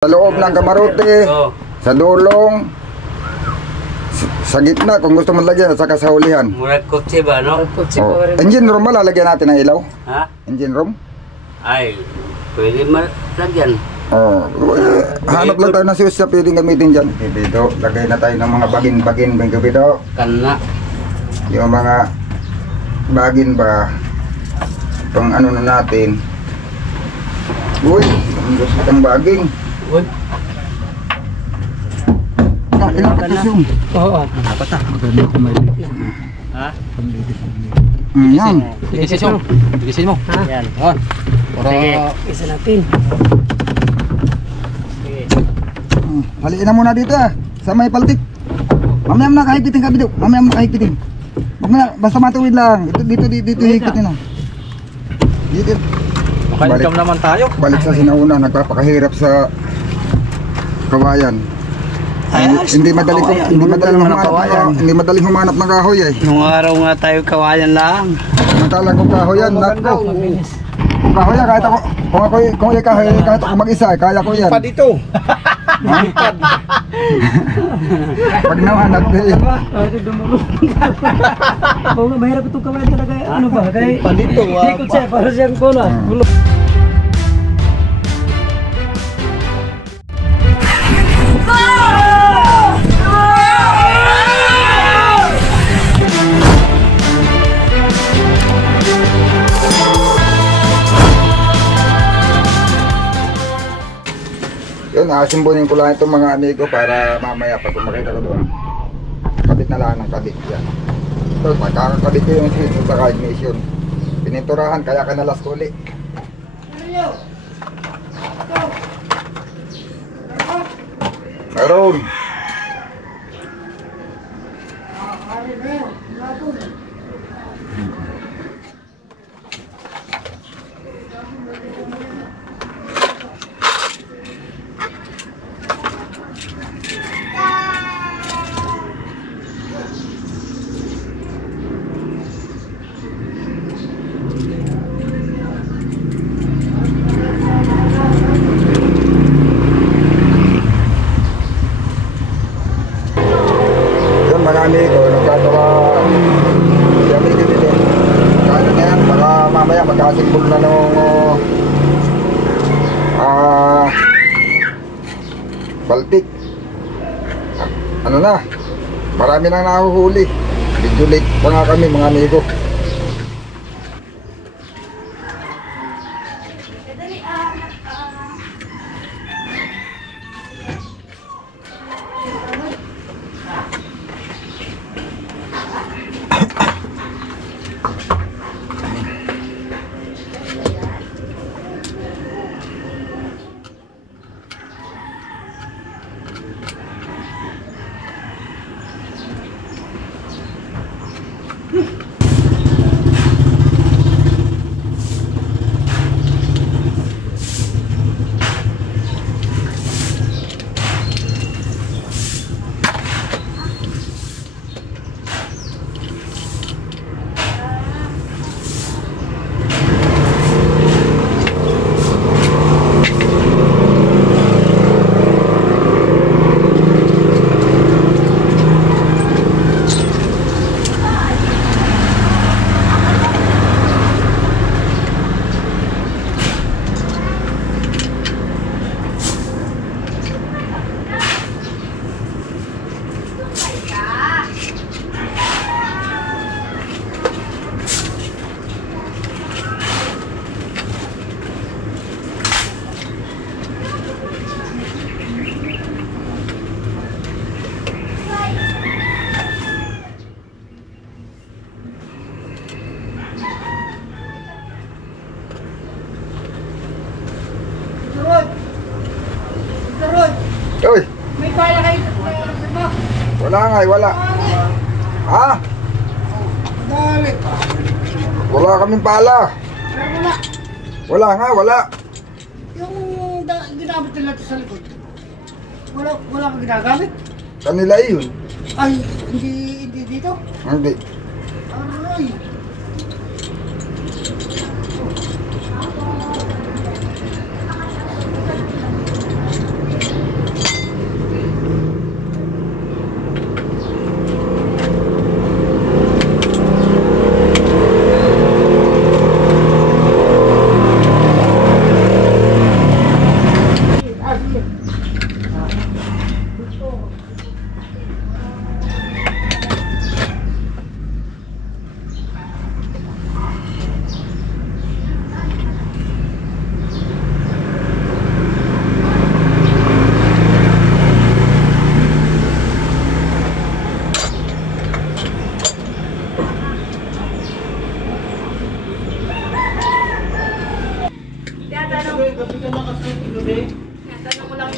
Sa loob ng kamarote, sa dulong, sa gitna kung gusto mo lagyan at saka sa hulihan. Murag kotse ba, no? Engine room ba lalagyan natin ng ilaw? Ha? Engine room? Ay, pwede malagyan. Hanap lang tayo ng switch na pwedeng gamitin dyan. Dito, lagay na tayo ng mga bagin-bagin. Dito, Kana. yung mga bagin ba, pang ano na natin. Uy, ang gusto ng baging. Uy. Ilang patas yung? Oo. Apat na. Maganda ko may Ha? yan. Tigisin mo. Ha? Yan. On. Sige. Isa natin. Sige. Haliin na muna dito sa may paltik. Mamaya mo na kahigpitin ka, Bido. Mamaya mo kahigpitin. Huwag mo na, basta matuwid lang. Dito higpitin na. Dito. Makaligam naman tayo. Balik sa sinauna, nagpapakahirap sa kawayan. Hindi madaling humanap ng kahoy eh. Nung araw nga tayo kawayan lang. Matalang kong kahoy yan, nako. Kung kahoy yan, kahit ako, kung kahoy, kahit ako mag-isa, kaya ko yan. Pa dito. Pag nahanap eh. Oo nga, mahirap itong kawayan talaga. Ano ba? Kaya Palito, ikot siya, para siyang kono. Yun, asimbonin ko lang itong mga amigo para mamaya pag makita ko doon. Kabit na lang ng kabit yan. So, magkakakabit ko yung switch sa ignition. Pininturahan, kaya ka nalas ko ulit. Meron. Marami ko nagkatawa kami din kaya na yan, baka mamaya magkasimbol na nung Baltic. Ano na, marami nang nahuhuli. Video late pa nga kami mga amigo. Uy! May pala kayo. Wala nga, wala. Ha? Wala kaming pala. Wala. Wala nga, wala. Yung ginamit nila sa likod. Wala kang ginagamit. Kanila yun. Ay, hindi dito. Hindi. Aray.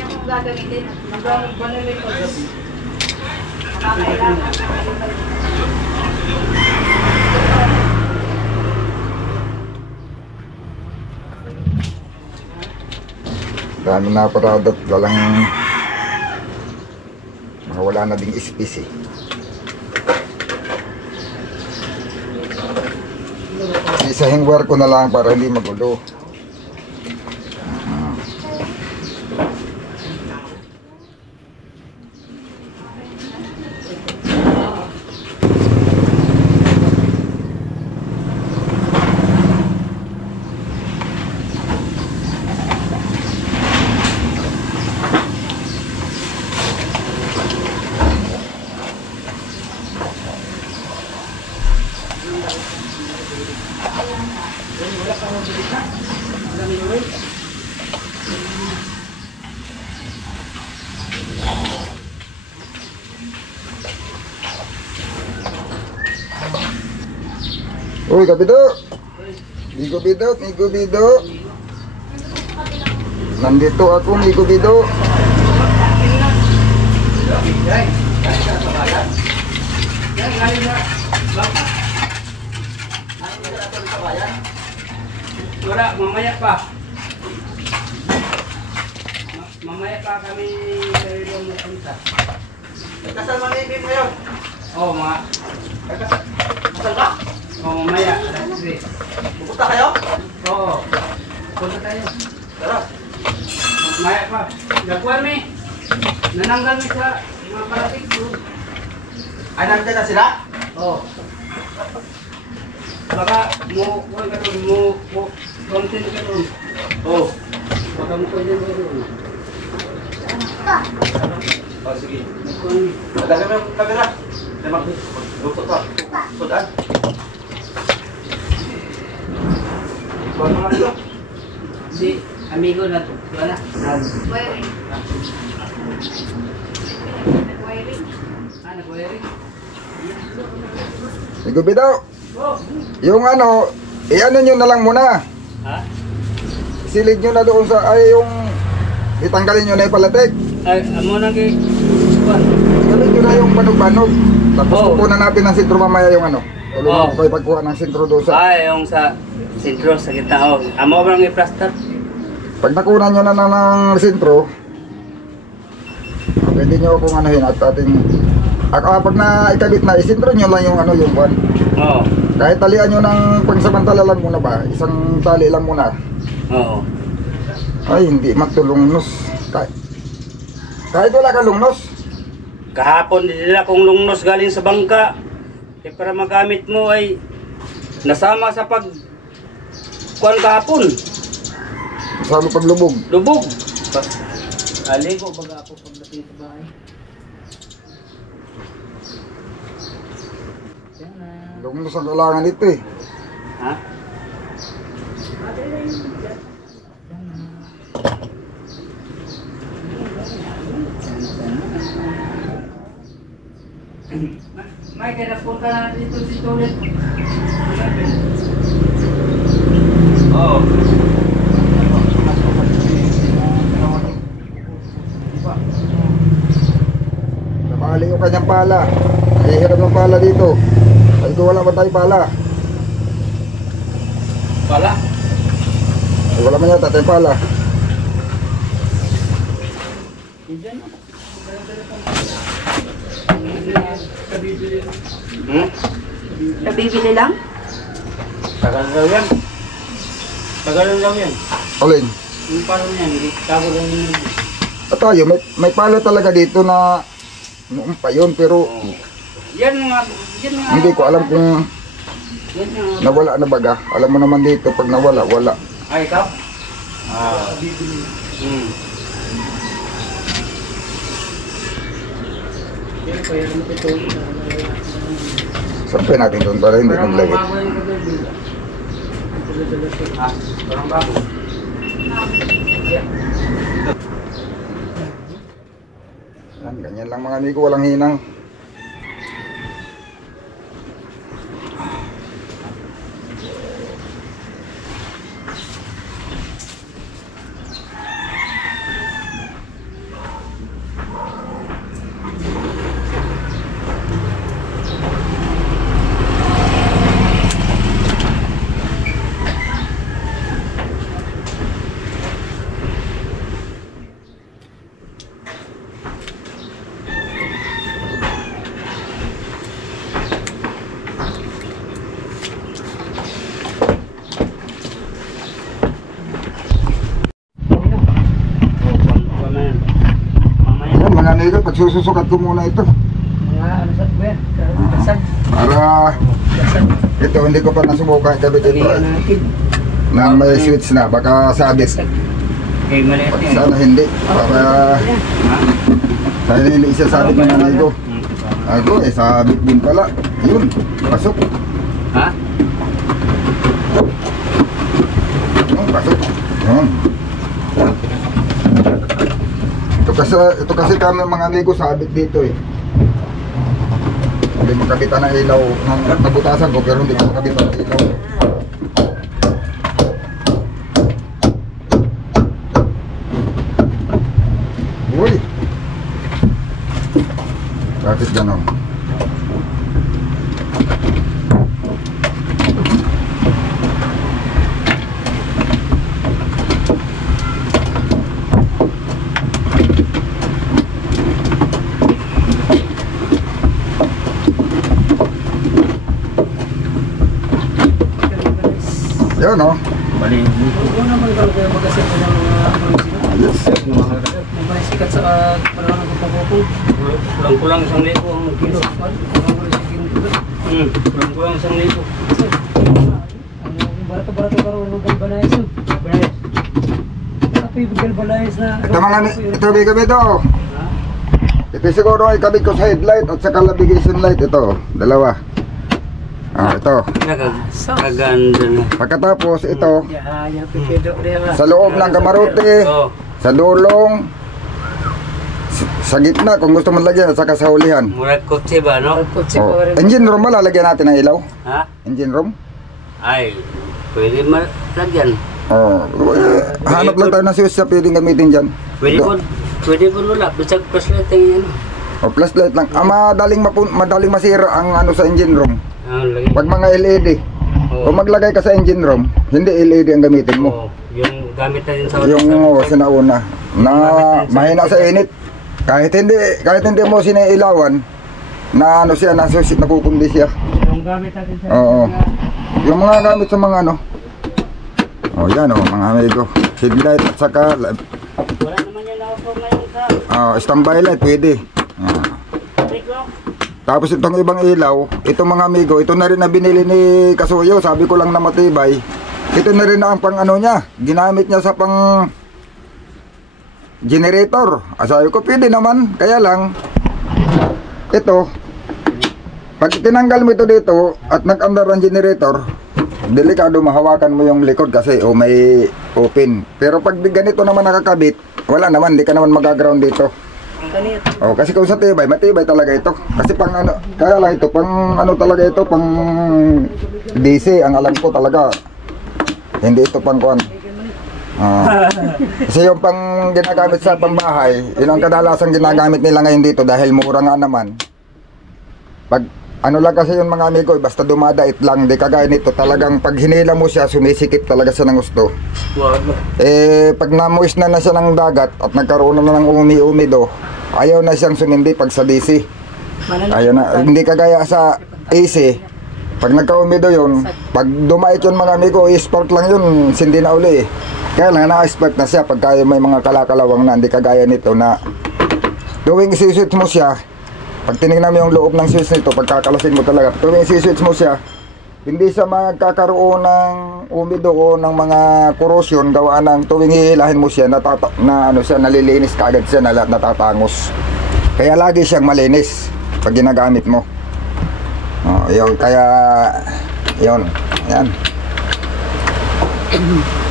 niya kung gagamitin. Makakailangan. Dami na paradot, walang wala na ding space eh. Isahing wire ko na lang para hindi magulo. Uy, kapido! Migo bido, migo bido. Nandito ako, migo bido. Wala, mamaya pa. Mamaya pa kami kayo mo punta. Kasal mga ibig mo yun. Oo, mga. Kasal ka? Oo, mamaya. Alas 3. Pupunta kayo? Oo. Punta tayo. Tara. Mamaya pa. Nagkuhan mi. Nananggal mi sa mga parating. Ay, nandun na sila? Oo. Baka mo, kuhan ka doon, mo, content ka doon. Oo. Baka mo pwede mo doon. Oh, sige. Nagkuhan mi. Madali mo yung camera. Luto ka. Sudan. Ikaw mga ito. Si amigo na to. Wala. Wiring. Wiring. Nag-wiring. Migo bido. Oh. Yung ano, i-ano nyo na lang muna. Ha? Silid nyo na doon sa, ay yung itanggalin nyo na yung palatik. Ay, amo na kay kuhan. Itanggalin nyo na yung banog-banog. Tapos Oo. kukunan natin ng sentro mamaya yung ano. Tulungan Oo. ko kayo pagkuha ng sentro doon sa. Ay, yung sa sentro, sa gitna. Oh. Amo ba lang i-plaster? Pag nakunan nyo na ng sentro, pwede nyo kung anuhin at ating pag naikabit na, isintro nyo lang yung ano yung one. Oo. Kahit talian nyo ng pagsamantala lang muna ba, isang tali lang muna. Oo. Ay, hindi matulungnos. Kahit wala ka lungnos. Kahapon din nila kung lungnos galing sa bangka. Eh, para magamit mo ay nasama sa pag kuhan kahapon. Sabi paglubog. Lubog. Aligo baga ako pagdating sa bahay. Yan na. Lungnos ang kailangan ito eh. Ha? May kaya napunta na dito si Tolet. Oo. Nabali yung kanyang pala. Nahihirap ng pala dito. Ay ko wala ba tayo pala? Pala? Ay, wala man yata tayo pala. Hmm? Nabibili lang? Tagal daw yan. Tagal daw yan. Alin? Yung parang yan, tago lang yun. At tayo, may pala talaga dito na noon pa yun pero Yan nga, yan nga. hindi ko alam kung Yan nga. nawala na baga. Alam mo naman dito pag nawala, wala. Ay, ikaw? Hmm. Sampay natin doon para hindi Parang naglagay. bago yung kagabi. Ah, parang bago. Yan, ganyan lang mga amigo, walang hinang. amigo, pagsususukat ko muna ito. Mga ano sa kuya? Dasag. Para ito, hindi ko pa nasubukan kabit ito. natin. Nang may switch na, baka sabit. Okay, maliit Pag yan. sana hindi, para hindi isa sabit ng amigo. Ako sabit din pala. Yun, pasok. Ha? Yun, pasok. Yun. Ito kasi kami mga amigo sabit dito eh. Hindi makabitan ng ilaw ng nabutasan ko pero hindi ko makabitan ng ilaw. Uy! Bakit ganon? Yun o. Bali. Oo naman talaga mag-asip ko ng mga Yes. mga sikat sa parang nagpupupong. Kulang-kulang 1,000 ang kilo. Kulang-kulang 1,000. Barato-barato karoon ng galbanayos. Tapi galbanayos na. Ito mga ito bigabi ito. Ito siguro ay kabit ko sa headlight at saka navigation light ito. Dalawa. Ito. Kaganda na. Pagkatapos ito, Yahaya pikido rin. sa loob ng kamarote, Oh. sa dulong, sa gitna kung gusto mong lagyan at saka sa hulihan. Murag kotse ba, no? Oh. Engine room ba lalagyan natin ng ilaw? Ha? Engine room? Ay, pwede malagyan. Oh. Hanap lang tayo ng switch na pwedeng gamitin dyan. Pwede po nula. Bisag flashlight yung yan. O flashlight lang. Madaling masira ang ano sa engine room. Lagi. Pag mga LED. Oh. Kung maglagay ka sa engine room, hindi LED ang gamitin mo. Oh, yung gamit na din sa Yung sinauna na mahina sa init. Kahit hindi mo sinailawan na ano siya, nakukundi siya. Yung gamit natin sa Oo. Yung mga gamit sa mga ano. Oh, yan oh, mga amigo. Headlight at saka Wala naman yan ako ngayon sa standby light pwede. Rico. Tapos itong ibang ilaw, itong mga amigo, ito na rin na binili ni Kasuyo, sabi ko lang na matibay. Ito na rin na ang pang ano niya, ginamit niya sa pang generator. Sabi ko pwede naman, kaya lang ito, pag tinanggal mo ito dito at nag-andar ang generator, delikado mahawakan mo yung likod kasi may open. Pero pag ganito naman nakakabit, wala naman, di ka naman mag-ground dito. Oh, kasi kung sa tibay, matibay talaga ito. Kasi pang ano, kaya lang ito, pang ano talaga ito, pang DC, ang alam ko talaga. Hindi ito pang kuan. Kasi yung pang ginagamit sa pambahay, yun ang kadalasang ginagamit nila ngayon dito dahil mura nga naman. Pag ano lang kasi yung mga amigo, basta dumadait lang, di kagaya nito, talagang pag hinila mo siya, sumisikip talaga siya ng gusto. Pag namuis na siya ng dagat at nagkaroon na ng umi-umido, ayaw na siyang sumindi pag sa DC. Ayaw na, hindi kagaya sa AC. Pag nagka-umido yun, pag dumait yun mga amigo, i-spark lang yun, sindi na uli eh. Kaya lang, na-spark na siya pag may mga kalakalawang na, hindi kagaya nito na tuwing isi-switch mo siya, pag tinignan mo yung loob ng switch nito, pagkakalasin mo talaga, tuwing isi-switch mo siya, hindi siya magkakaroon ng umido o ng mga corrosion gawa ng tuwing hihilahin mo siya, nalilinis kaagad siya, natatangos. Kaya lagi siyang malinis pag ginagamit mo. Yun, kaya, yun, yan.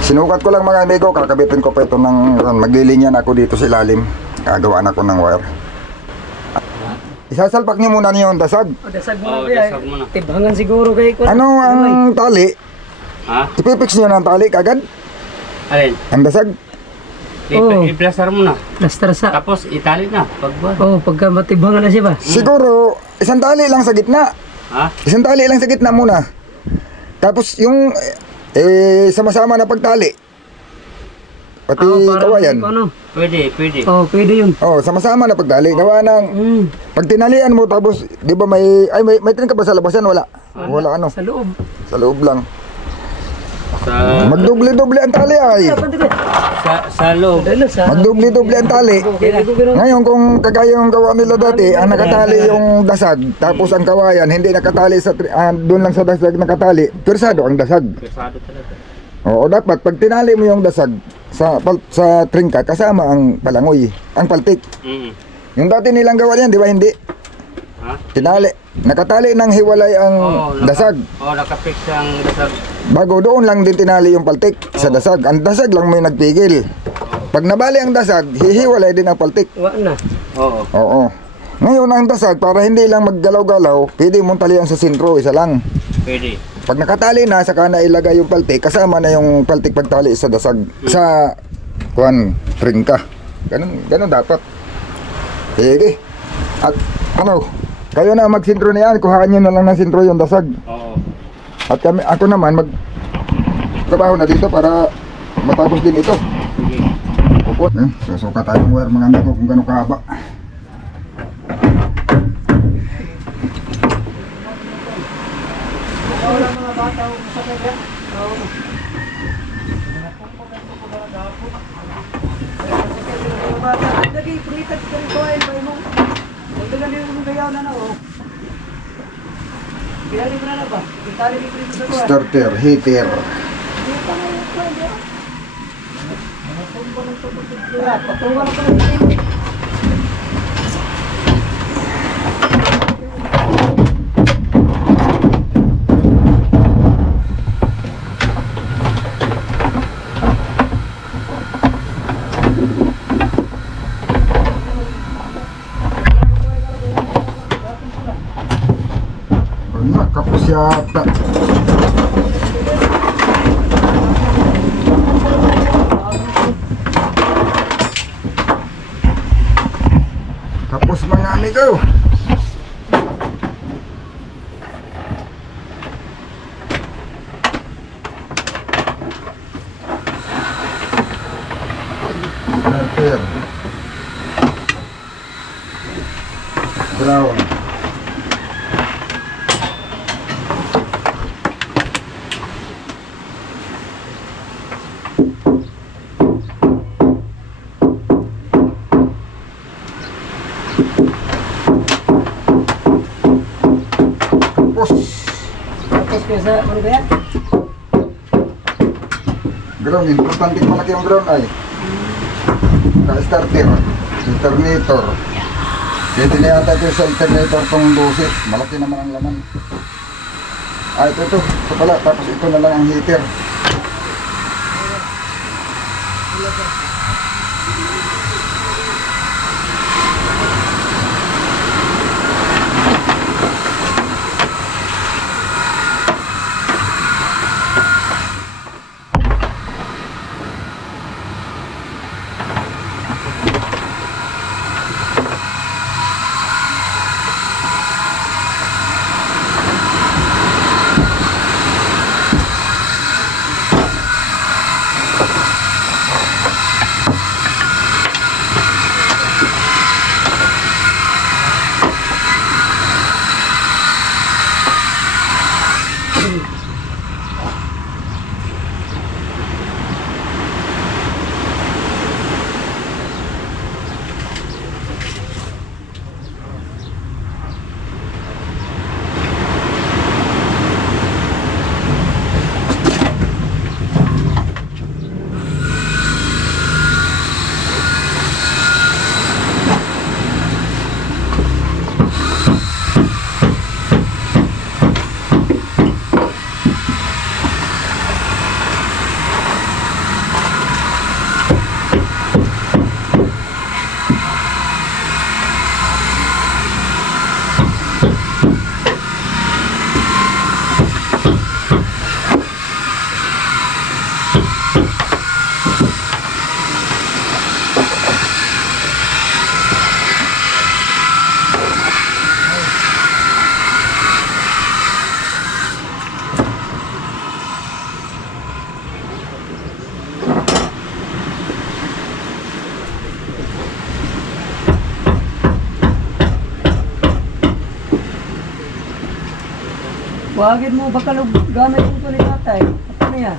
Sinukat ko lang mga amigo, kakabitin ko pa ito ng, maglilinyan ako dito sa ilalim, gagawaan ako ng wire. Isasalpak niyo muna niyo yung dasag. Dasag Oh, mo na dasag mo na. Tibhangan siguro kay ko. Ano ang tali? Ha? Ipipix niyo ng tali kagad? Alin? Ang dasag? Oh. I-plaster mo na. Plaster sa. Tapos itali na. Pagbuhat. Oh, pagka matibhangan na siya ba? Siguro, isang tali lang sa gitna. Ha? Isang tali lang sa gitna muna. Tapos yung, sama-sama na pagtali. Pati kawayan. Ano? Pwede. Oh, pwede yun. Oh, sama-sama na pagtali. Gawa ng, pag tinalian mo tapos, di ba may, may train ka ba sa labasan? Wala. Wala ano. Sa loob. Sa loob lang. Sa Magdoble-doble ang tali ay. sa loob. Magdoble-doble ang tali. Ngayon kung kagaya yung gawa nila dati, ang nakatali yung dasag, tapos ang kawayan hindi nakatali sa doon lang sa dasag nakatali, persado ang dasag. Pesado talaga. Oo, dapat pag tinali mo yung dasag sa tringka kasama ang palangoy, ang paltik. Yung dati nilang gawa yan, di ba hindi? Ha? Tinali, nakatali ng hiwalay ang dasag. Nakapix ang dasag. Bago doon lang din tinali yung paltik sa dasag. Ang dasag lang may nagpigil. Pag nabali ang dasag, hihiwalay din ang paltik. Oo. Oo. Ngayon ang dasag, para hindi lang maggalaw-galaw, pwede mong talian sa sentro, isa lang. Pwede. Pag nakatali na, saka na ilagay yung paltik, kasama na yung paltik pagtali sa dasag. Sa, tringka. Ganun dapat. Sige. At, kayo na magsintro na yan, kuhaan nyo na lang ng sentro yung dasag. Oo. At ako naman, trabaho na dito para matapos din ito. Sige. Susuka tayong wire mga amigo kung gano'ng kahaba. Starter, heater. Kapos yata. Kapos mga amigo. Starter. Brown. Ground, importante malaki yung ground ay ka-starter, alternator. Pwede na yata ito sa alternator tong 12, malaki naman ang laman. Ito pala, tapos ito na lang ang heater. Wagin mo, baka gamit mo ito ni tatay. Ano yan?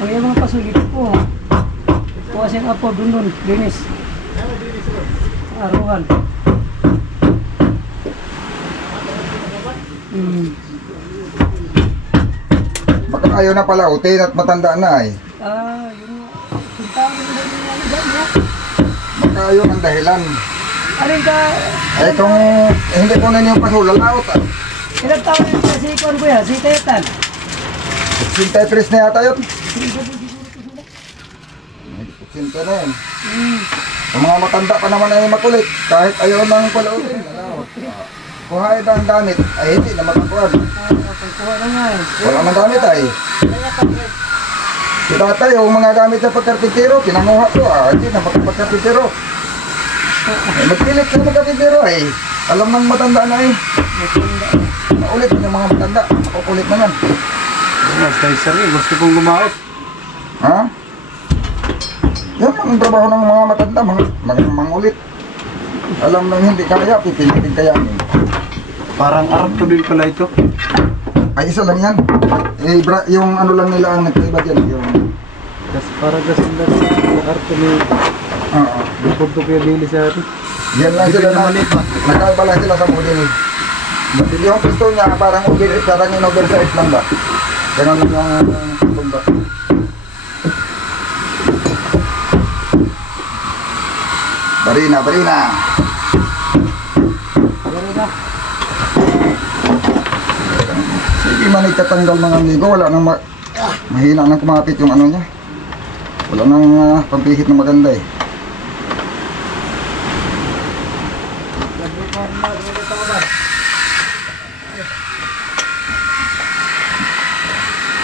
Ang yung mga pasulit po. Kuha siyang apo, dun, linis. Aruhan. Baka ayaw na pala utin at matanda na eh. Yung tawag na niya. Baka ayaw ng dahilan. Alin ka, Eh kung hindi ko na yung pasulalaot ah. ilang taon yun sa si Kwan ko yan, si Tetan. Sintetris na yata yun. Sinta na yun. Ang mga matanda pa naman ay makulit. Kahit ayaw nang palautin. Kuha ito ang damit, ay hindi na makakuhan. Pagkuha na nga eh. Wala mang damit ay. Si tatay, yung mga gamit sa pagkarpintero, pinanguha ko hindi na magpagkarpintero. Magpilit na magkarpintero ay. Alam nang matanda na eh. Maulit yung mga matanda, makukulit naman. Tayo sir, gusto kong lumaot. Ha? Yan ang trabaho ng mga matanda, mangulit. Alam nang hindi kaya, pipilitin kaya. Parang arap to din pala ito. Ay, isa lang yan. Eh, yung ano lang nila ang nagkaiba dyan. Yung... Para gasin lang sa arap to ni... Bukod to kaya dili sa atin. Yan lang sila na nakaiba lang sila sa model. Yung pisto niya parang yung oversize lang ba? Ganun lang yung tumba. Barina. Sige man itatanggal mga amigo, wala nang mahina nang kumapit yung ano niya. Wala nang pampihit na maganda eh.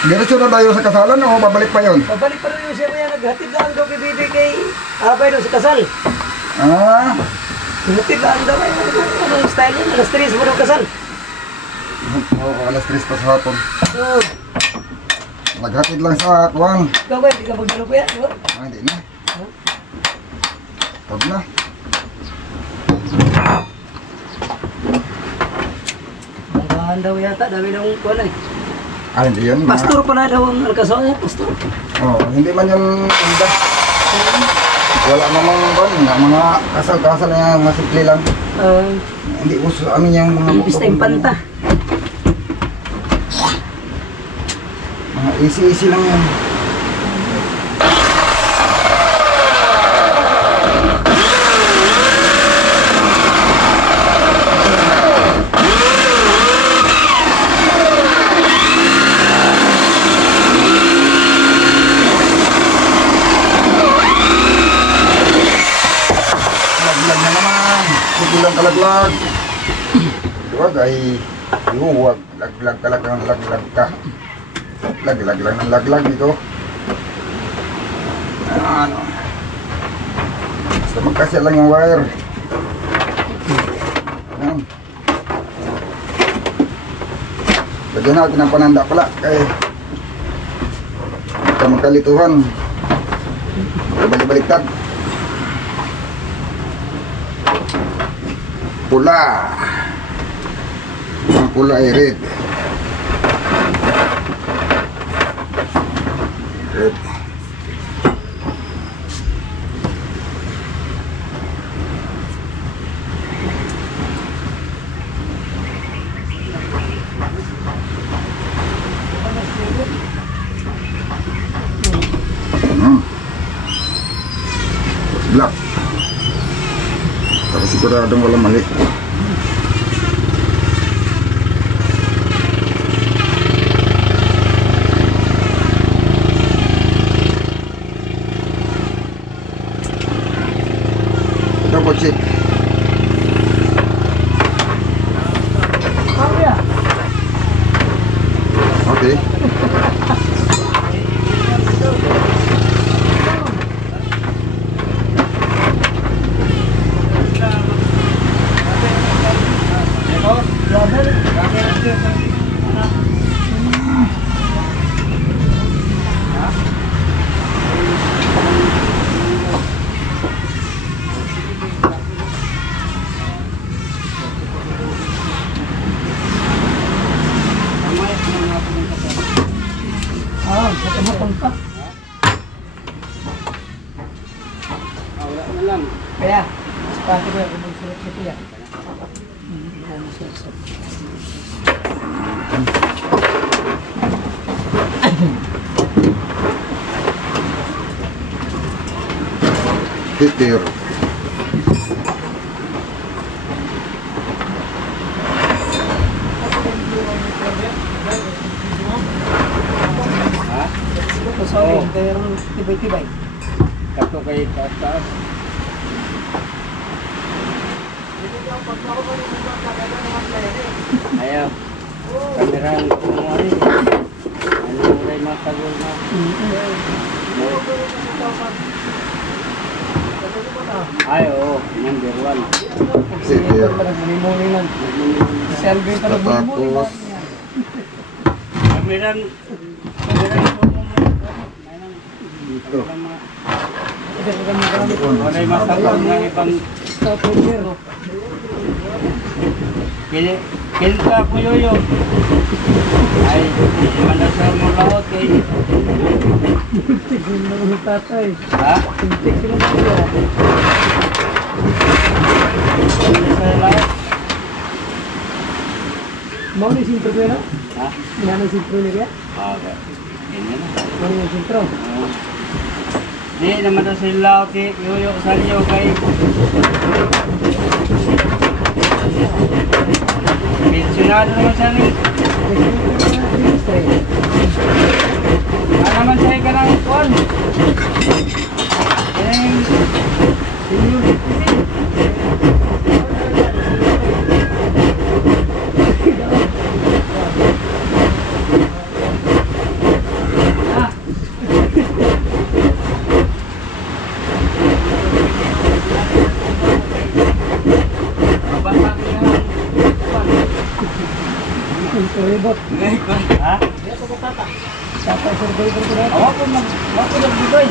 Diretso na tayo sa kasalan o babalik pa yon? Babalik pa rin yung siya kaya naghatid lang daw kay Bibi kay Abay doon sa kasal. Naghatid lang daw ay anong style yun? Alas 3 mo daw kasal. Oo, alas 3 pa sa hapon. Oo. Naghatid lang sa kuwang. Ikaw ba, hindi ka magdalo po yan? Hindi na. Tag na. Nagahan daw yata, dami nang kuwan eh. Hindi yun. Pastor pala daw ang alkasaw niya, pastor. Hindi man yung inda. Wala namang mga kasal-kasal na masikli lang. Hindi uso amin yung mga... Ibis na yung panta. Mga easy lang yan. Laglag na naman. Sige lang kalaglag. Huwag ay... Huwag. Laglag ka ka. Laglag lang ng laglag dito. Ano? Basta magkasya lang yung wire. Ayan. Lagyan natin ang pananda pala. Kaya magkalituhan. Balik-baliktad. Pula. Ang pula ay red. Red. Black. Para siguradong walang mali. Double check. Okay. na lang. Kaya, pati ko yung sulit ko yan. Ano sulit. Titir. Ha? Ito sorry, mayroong tibay-tibay. Kato kay taas. Ayaw. Kamerahan ko mo rin. Ano rin matagol na. Ay, oo. Number 1. Titir. Muni-muni lang. Si Alvin pa nag-muni-muni lang. Tapos, Kamerahan ko mo. dito. Wala yung matagol ng ibang Stop here. Kinta ko yoyo. Ay, manasar mo lahat kay. Tigil na ulo tatay. Ha? Tintik sila na kaya. Manasar lahat. Mau ni sintro ko na? Ha? Yan ang sintro niya kaya? Okay. Ganyan na. Ano yung sintro? Di naman na sila ti yoyo sa iyo kay. Pensionado naman siya ni. Naman siya ka ng kuwan. Ribot. Ha? Tatay survivor ko na. Ako nagbigay.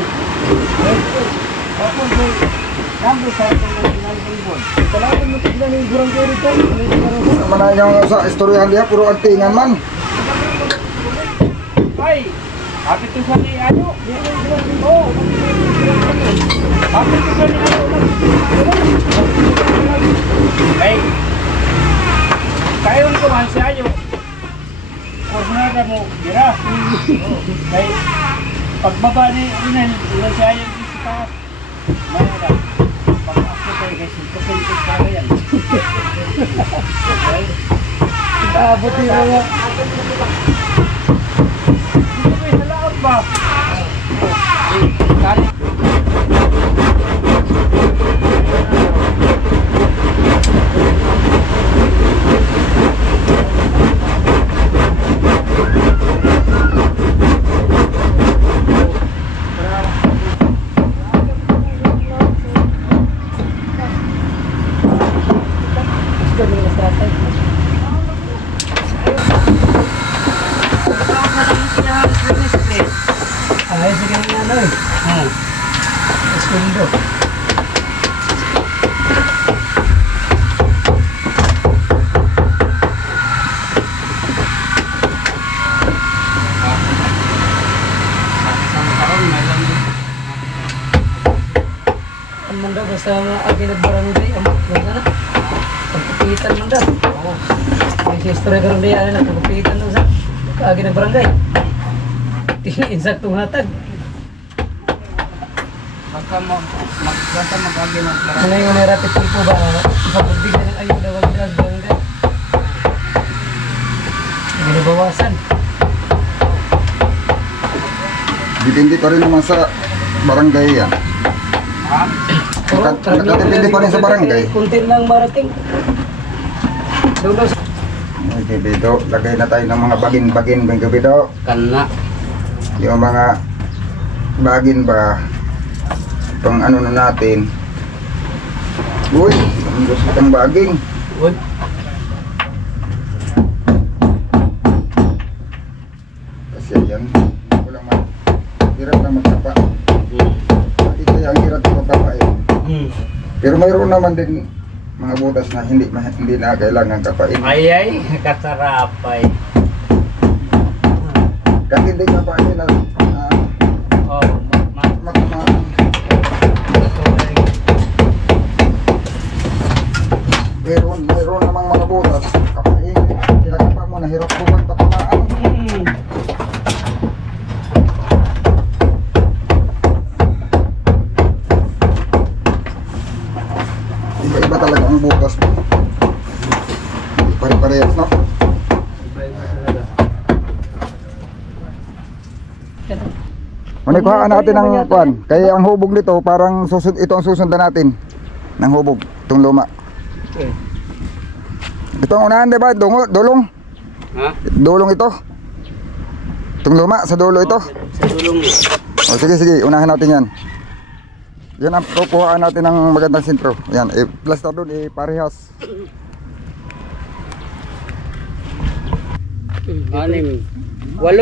Ako nagbigay. Nandun sa ating nagbigay. Kailangan mo tignan yung gurang ko rito. Naman na yung sa istoryahan niya, puro antingan man. Ay! Hapit to sa ni Ayo. Oo. Hapit to sa ni Ayo. Ay! Kayon ko man si Ayo. Pornada mo, gira. Ay! Pagbaba ni Rinel, ilan si Ayo sa taas. Mayroon. Pag-ako tayo guys, ito pa yan. Abot yung mga. Dito kayo sa laot ba? Kani. Gusto mo yung tatay. Ay, sige nga ano eh. Eskundo. Ang manda basta akin nagbarangay, amak mo na. Pagkapitan manda. May history ka rin diyan na pagkapitan mo sa akin nagbarangay. Insaktong hatag. Basta mag-agi ng klaro. Ano yung rapid po ba? Pagbigyan ng ayuda, wag barangay. Hindi nabawasan. Depende pa rin naman sa barangay yan. Ha? Nakatipindi pa rin sa barangay. Kunti lang marating. Dulo sa... Okay, Bido. Lagay na tayo ng mga bagin-bagin, Bido. Kana. Yung mga bagin ba, pang ano na natin. Uy, ang gusto kang baging. Uy. Kasi yan, wala man. Hirap na magtapa. Ito yung hirap na magtapa eh. Pero mayroon naman din mga butas na hindi na kailangan kapain. Ay, kasarapay. Kahit hindi kapain na Oh, Iba-iba talaga ang butas. Pare-parehas, no? Muna kuha ka natin ng kuan. Kaya ang hubog nito parang ito ang susundan natin ng hubog, itong luma. Okay. Ito ang unahan, diba? Dulong. Ha? Dulong ito. Itong luma, sa dulo ito. Sa dulong. O sige, unahan natin yan. Yan ang kukuhaan natin ng magandang sentro. Yan, plaster doon, parehas. 6. 8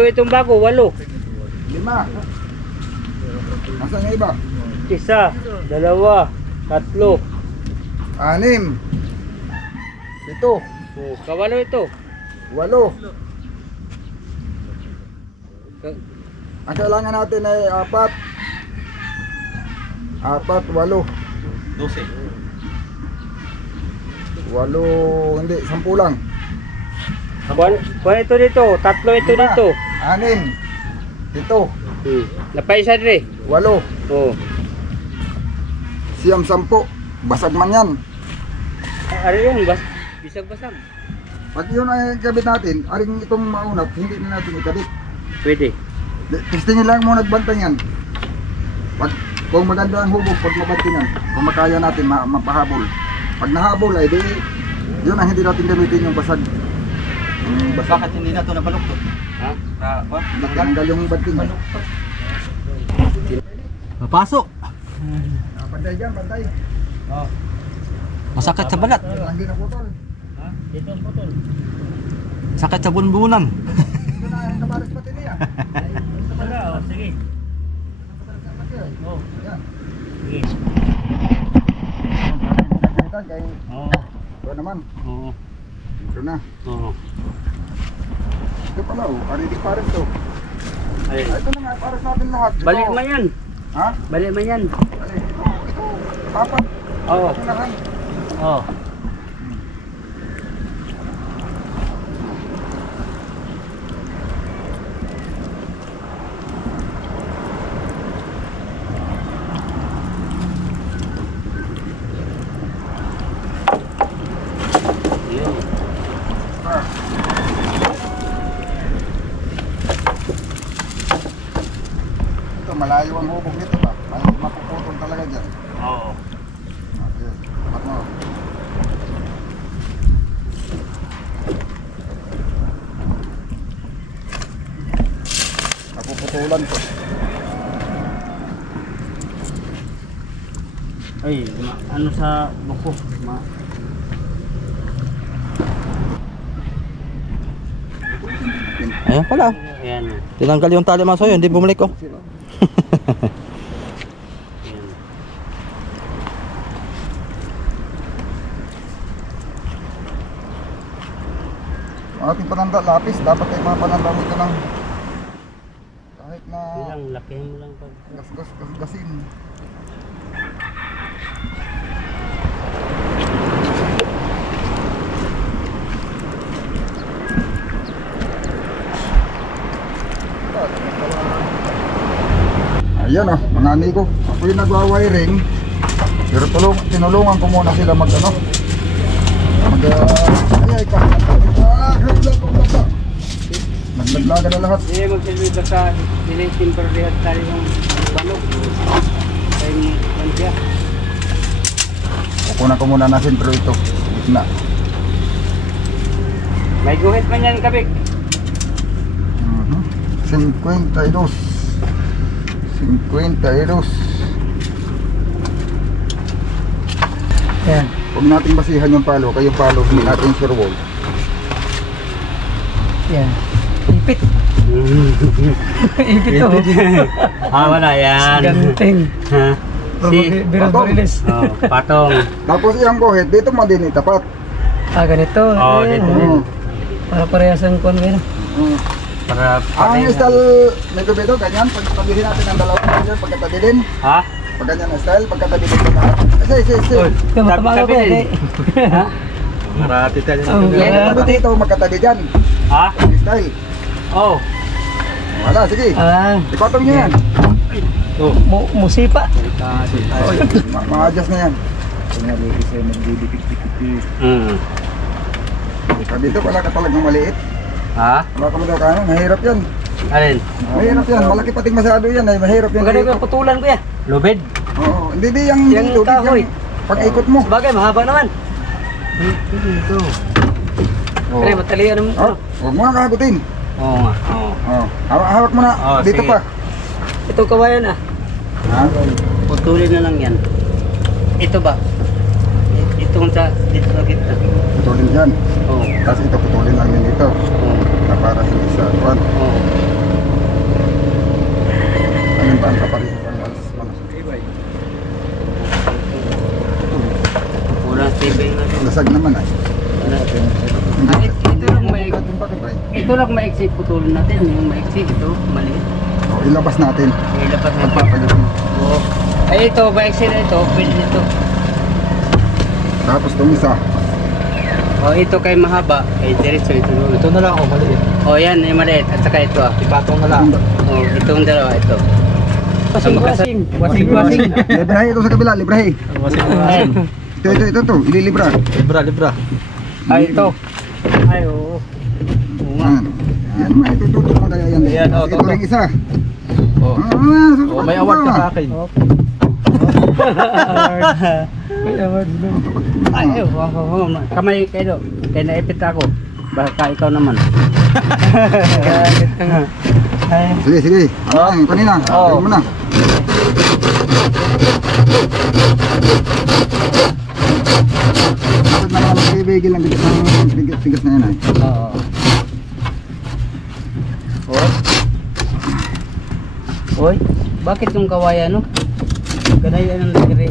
itong bago, 8. 5. Nasaan yung iba? 1, 2, 3, 6. 7. oh, kawalo ito. 8. Ang kailangan natin ay 4. 8, 8. 12. 8, hindi, 10 lang. Kuha ito dito, 3 ito dito. 6. 7. Napaisa dre. 8. Oh. Siyam 10. Basag man yan. Ano yun? Bisag-basag. Pag yun ay kabit natin, aring itong maunat, hindi na natin ikabit. Pwede. Testingin lang mo nagbantay yan. Kung maganda ang hubog, pag mabantingan, kung makaya natin mapahabol. Pag nahabol ay di, yun ang hindi natin gamitin yung basag. Yung basag. Bakit hindi na ito nabaluktot? Ha? Natanggal yung bantingan. Napasok. Bantay dyan, bantay. Masakit sa balat. Hindi na putol. Dito ang putol. Sakit sa bunbunan. Ito na ang kabalas pati niya. Oh, sige. Oh. Yan. Sige. Kaya, Oh. ito naman. Oo. Ito na. Oo. Ito pala oh, arinig pares to. Ayun. Ito na nga, pares natin lahat. Ito. Balik man yan. Ha? Balik man yan. Balik. Ito, apat. Oo. Ito na kan. Oo. Ito, malayo ang hubog nito ba? May mapuputol talaga dyan. Oo. Okay. Ba't mo? Napuputulan ko. Ay, ano sa buko? Ayan pala. Ayan. Tinanggal yung tali maso yun, hindi bumalik ko. Ayan. Ating pananda lapis, dapat ay mga pananda mo ito ng kahit na Ilang, lakihan mo lang pag... gasgasin. Ayan oh, mga amigo, ako yung nagwa-wiring. Pero tinulungan ko muna sila mag ano. Ayay ka. Naglaglaga na lahat. Hindi magsilbi ka sa temporary tayo ng balok. Tayo ng lansya. Kukunan ko muna na sentro ito. Gitna. May guhit man yan, Kabik. 52. 52. Yan. Huwag natin basihan yung palo. Kayong palo, hindi natin sure wall. Yan. Ipit. Ipit to. Wala yan. Ganting. Ha? Biros Bariles. Oh, patong. Tapos yung guhit, dito mo din itapat. Ah, ganito. Oo, Ayan. dito. Para parehasan ko ano. Para Ang style medyo beto, ganyan. Pagkatabihin natin ang dalawa, ganyan, pagkatabilin. Ha? Pag ganyan ang style, pagkatabilin ko na. Sige. Kaya matama ko eh. Ha? Marati tayo. Pagkatabi dito, magkatabi dyan. Ha? Ang style. Oh. Wala, sige. Ah, Ikotong nyo yan. Oh. musipa. Ma-adjust na yan. Kung nalipis ay nagdidikit-dikit. Kabito, wala ka talagang maliit. Ha? Wala ka mo daw kaya, mahirap yan. Alin? Mahirap yan, malaki pating masyado yan ay mahirap yan. Maganda yung putulan ko yan. Lubid? Oo, hindi yung Yung tubig kahoy. yan. Pag-ikot mo. Bagay, mahaba naman. Ito. Kaya matalian mo. Oh, huwag mo na kahagutin. Oo nga. Oo. Oh, hawak mo na Oh, dito sige. pa. Ito kawayan ah. Ha? Putulin na lang yan. Ito ba? Itong sa dito sa gitna. Putulin yan. Oo. Tapos ito putulin lang din dito. Oo. Na para hindi sa kuwan. Oo. Anong ba ang kapareho ang alas? Wala tibay na rin. Lasag naman ay. Wala. Hindi. Ito lang may Bakit ba? ito lang maiksi putulin natin. Yung maiksi ito, maliit. Oh, ilabas natin. Ilapat natin. Pagpapagawin. Oo. Ay ito, maiksi na ito. Pwede nito. Tapos itong isa. O ito kay mahaba. Kay diretso ito. Ito na lang ako maliit. O yan, yung maliit. At saka ito ah. Ipatong na lang. O itong dalawa ito. Wasing. Wasing. Librahe ito sa kabila, librahe. Ayan. Ito. Ililibra. Libra. Ay ito. Ay oo. Oo nga. Yan, maitututok mo kaya yan. Ayan, oh, Ito tutok. rin isa. Oh. Susukat May mo award ka na. sa akin. May award doon. Ay, wow. Kamay kayo. Kaya naipit ako. Baka ikaw naman. Sige. Ano kanina? Oh. Tingnan mo na. Bakit na naman magbibigil ang bigas na yan ay? Oo. Oy. Oy, bakit yung kawayan no? Ganay ang lagri.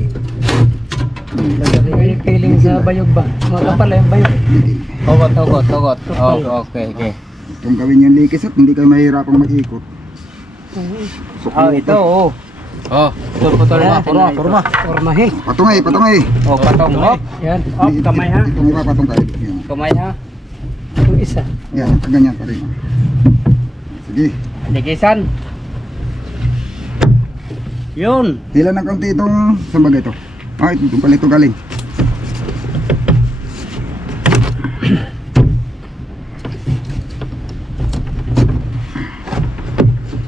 May feeling sa bayog ba? Mga kapal yung bayog. Togot. Oh, okay. Kung gawin yung likis at hindi kayo mahirapang mag-ikot. Ah, ito oh. Oh, forma. Formahe. Patungay. Oh, patong. Oh, Yan. kamay ha. Itong iba patong kayo. Yan. Kamay ha. Yung isa. Yan, ganyan pa rin. Sige. Ligisan. Yun. Hila ng kaunti itong sambag ito. Ah, ito pala ito galing.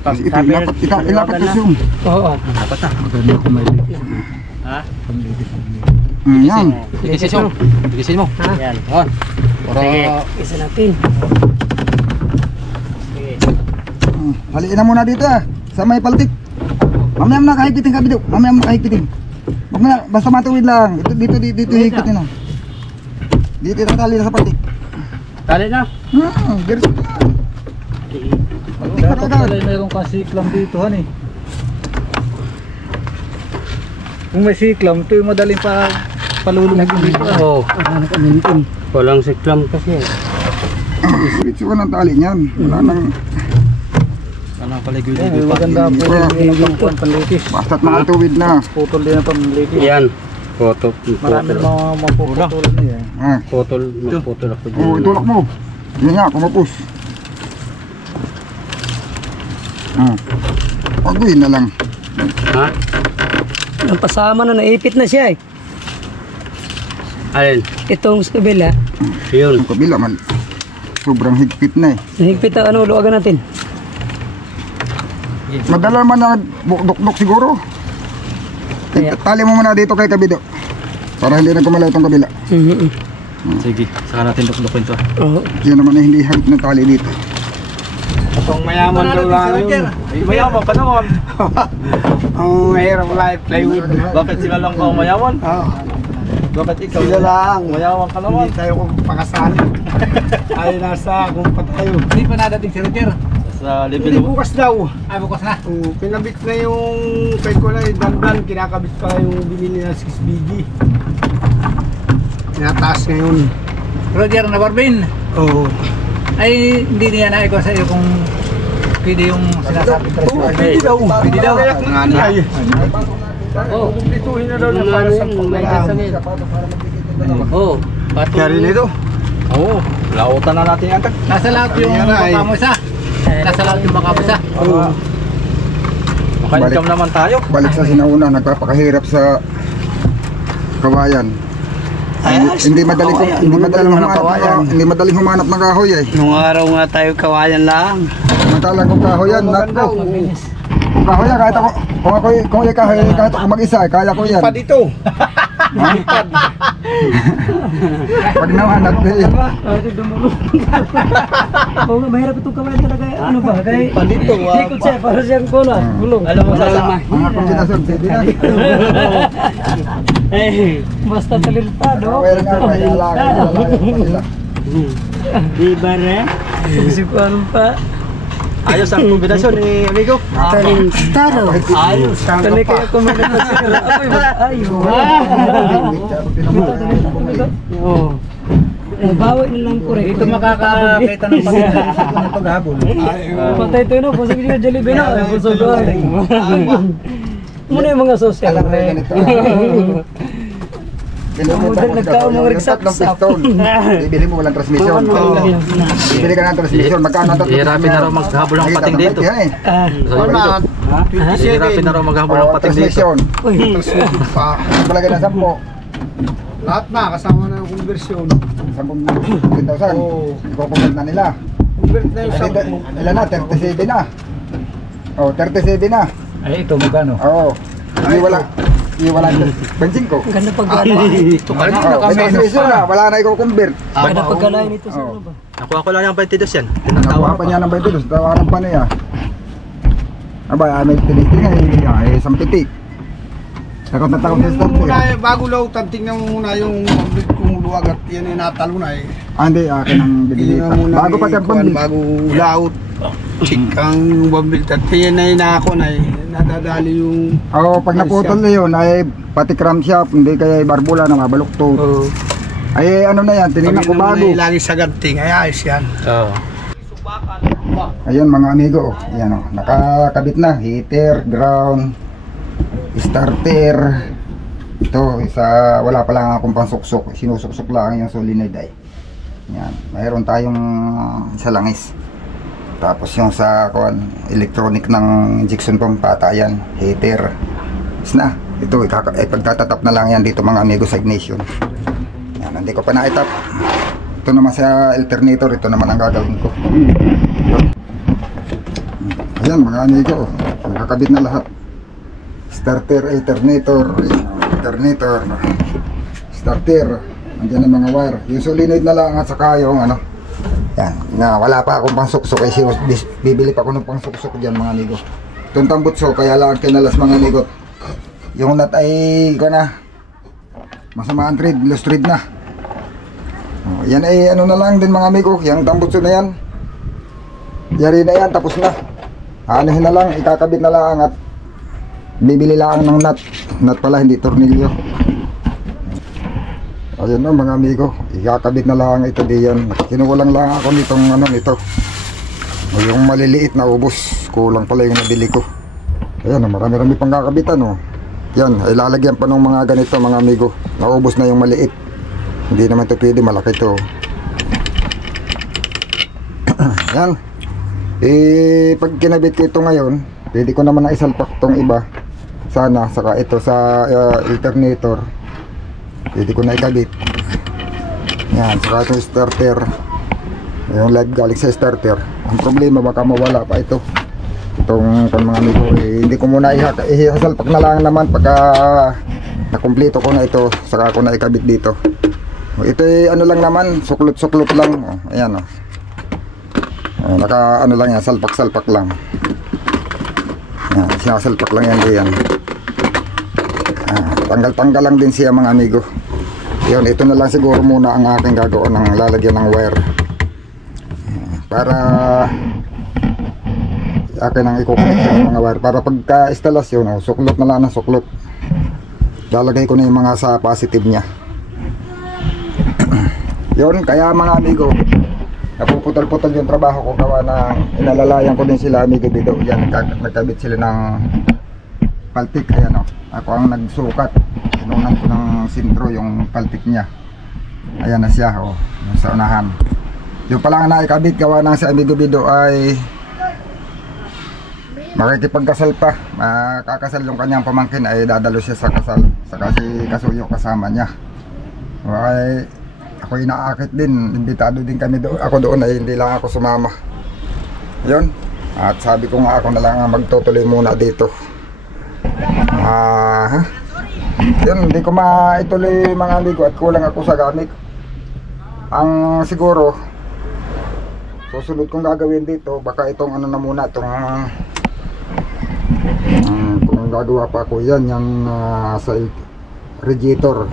Tapos ito, ilapat ito yung. Oo. Maganda ko may likis. Ha? Yan. Ligisin mo. Ha? Yan. Oh. Sige. Isa natin. Sige. Haliin na muna dito sa may paltik. Mamaya mo na kahigpitin kabito. Mamaya mo na kahigpitin. Huwag mo na, basta matuwid lang. Dito higpitin na. Dito tali na sa paltik. Tali na. Gerso na. Dapat pala mayroong kasiklam dito han eh. Kung may siklam, ito yung madaling palulungan dito. Oo. Walang siklam kasi. Diretso ka ng tali niyan. Wala nang, Ano paligoy-ligoy pa. Maganda po yung pangkuhan panlitis. basta't makatuwid na. Putol din ang panlitis. Yan. Photo. Marami mga mapuputulan niya. Putol ako dyan. Oo, itulak mo. Yan nga, kumapos. Pagawin na lang. Ha? Ang pasama na naipit na siya eh. Alin? Itong sa kabila. Yun. Ang kabila man. Sobrang higpit na eh. Nahigpit ang ano, luwagan natin. Madala man na dukdok siguro. Tali mo muna dito kay kabido. Para hindi na kumalaw itong kabila. Sige, saka natin dukdukin to. Oo. Yan naman ay hindi hagit ng tali dito. Itong mayaman daw lang yun. Mayaman ka naman. Ang mahirap life plywood. Bakit sila lang ka mayaman? Bakit ikaw? Sila lang. Mayaman ka naman. Hindi tayo kung pakasali. Ay, nasa kung pa tayo. Hindi pa nadating si Roger. Sa Hindi, level bukas daw. Ay, bukas na. Pinabit na yung kay ko na dandan, kinakabit pala yung binili na 6BG. Tinataas ngayon. Roger na Barbin. Oo. Ay, hindi niya na ikaw sa iyo kung pwede yung sinasabi ko. Pwede daw. Pwede daw. Ay. Oo. Kumpletuhin na daw na Mga para ano sa yan, may pagkalaan. kasangin. Oo. Kaya nito? Oo, lautan na natin yan. Nasa lahat yung Yan na, baka mo isa. Nasa lahat yung baka mo isa. Oo. Maka-income naman tayo. Balik sa sinauna, nagpapakahirap sa kawayan. Hindi madaling humanap ng kahoy eh. Nung araw nga tayo kawayan lang. Samantalang kung kahoy yan, nako. Kung kahoy yan, kahit ako, kung kahoy, kahit ako mag-isa, kaya ko yan. Pa dito. Ha? Pag nahanap eh. Oo nga, mahirap itong kawayan talaga. Ano ba? Kaya Palito, ikot siya, para siyang kuna. Gulong. Alam mo sa lama. Mga kombinasyon, pwede na. Basta talentado. Kawayan nga, kaya lang. Di ba rin? Isip ko anong pa. Ayos ang kombinasyon ni amigo. Talentado. Ayos. Kali kaya kumagat na siguro. Oo. Bawi na lang ko rin. Dito makakakita ng pagkakas ito gabon. Patay ito no, busog yung Jollibee na. Busog ko. Muna yung mga social. Alam mo yung ganito. Nagkaon mga rigsap-sap. Bibili mo walang transmission. Bibili ka ng transmission. Magkano ito? Hirapin na raw maghabol ng pating dito. Wala. Hirapin na raw maghabol ng pating dito. Transmission. Palagay na 10. Lahat na, kasama na yung conversion. 10,000. Ikukumpit na nila. Convert na yung Ilan na? 37 na. Oh, 37 na. Ay, ito magkano? Oo. Wala yung bensin ko. Ganda pagkala. Transmission na. Wala na ikukumpit. Ganda pagkalain ito sa ano ba? Nakuha ko lang yung 22 yan. Nakuha pa niya ng 22. Tawanan pa niya. Aba, may tinitingin. Ay, sampitik. Takot na takot sa start. muna eh, bago lautan, tingnan mo muna yung pablik kung luwag at yan ay natalo na eh. Hindi, akin ang bibili. Tingnan muna Bago pa tayo pambili. bago laut. Check ang pablik at yan ay nako na eh. Nadadali yung... Oo, pag naputol na yun, ay pati crankshaft, hindi kaya barbula na mabaluktot. Ay, ano na yan, tinignan ko bago. Lagi sa ganting, ay ayos yan. Oo. Ayun mga amigo, ayan o, nakakabit na, heater, ground, starter. Ito, wala pa lang akong pansuksok, sinusuksok lang yung solenoid ay. Yan, mayroon tayong isa langis. Tapos yung sa electronic ng injection pump, patayan, heater. Is na, ito, pagtatatap na lang yan dito mga amigo sa ignition. Yan, hindi ko pa na-itap. Ito naman sa alternator, ito naman ang gagawin ko. Ayan mga amigo, nakakabit na lahat. Starter, alternator, starter, andyan ang mga wire. Yung solenoid na lang at saka yung ano. Yan, nga wala pa akong pangsuksok, kasi bibili pa ako ng pangsuksok dyan mga amigo. Itong tambutso, kaya lang kinalas mga amigo. Yung nut ay ko na masama ang thread, loose thread na. Yan ay ano na lang din mga amigo, yung tambutso na yan. Yari na yan, tapos na. Anuhin na lang, ikakabit na lang at bibili lang ng nut. Nut pala, hindi tornilyo. Ayun na mga amigo, ikakabit na lang ito diyan. Kinukulang lang ako nitong ano nito. Yung maliliit na ubos, kulang pala yung nabili ko. Ayan, marami-rami pang kakabitan oh. Yan, ay lalagyan pa ng mga ganito mga amigo. Naubos na yung maliit. Hindi naman ito pwede, malaki ito. Yan. Pag kinabit ko ito ngayon, pwede ko naman na isalpak itong iba. Sana, saka ito sa alternator. Pwede ko na ikabit. Yan, saka itong starter. Yung live galing sa starter. Ang problema, baka mawala pa ito. Itong mga amigo, hindi ko muna ihasalpak na lang naman pagka nakumpleto ko na ito, saka ko na ikabit dito. Ito ano lang naman, suklot-suklot lang. Ayan oh. Naka ano lang yan, salpak-salpak lang. Yan, sinasalpak lang yan diyan. Tanggal-tanggal lang din siya mga amigo. Yun, ito na lang siguro muna ang aking gagawin ng lalagyan ng wire. Para akin ang i-connect ng mga wire. Para pagka-instalasyon, oh, suklot na lang ng suklot. Lalagay ko na yung mga sa positive nya. Yun, kaya mga amigo, napuputol-putol yung trabaho ko, gawa na inalalayan ko din sila amigo dito. Yan, nagkabit sila ng paltik. Ayan o, ako ang nagsukat. Sinunan ko ng sintro yung paltik nya. Ayan na siya o, yung sa unahan. Yung pala nga naikabit, gawa na sa amigo dito ay makikipagkasal pa. Makakasal yung kanyang pamangkin ay dadalo siya sa kasal. Saka si Kasuyo kasama niya. Ay, ako inaakit din. Imbitado din kami doon. Ako doon ay hindi lang ako sumama. Yun. At sabi ko nga ako na lang magtutuloy muna dito. Yun, hindi ko maituloy mga amigo at kulang ako sa gamit. Ang siguro susunod kong gagawin dito, baka itong ano na muna, itong kung gagawa pa ako yan, yung sa radiator,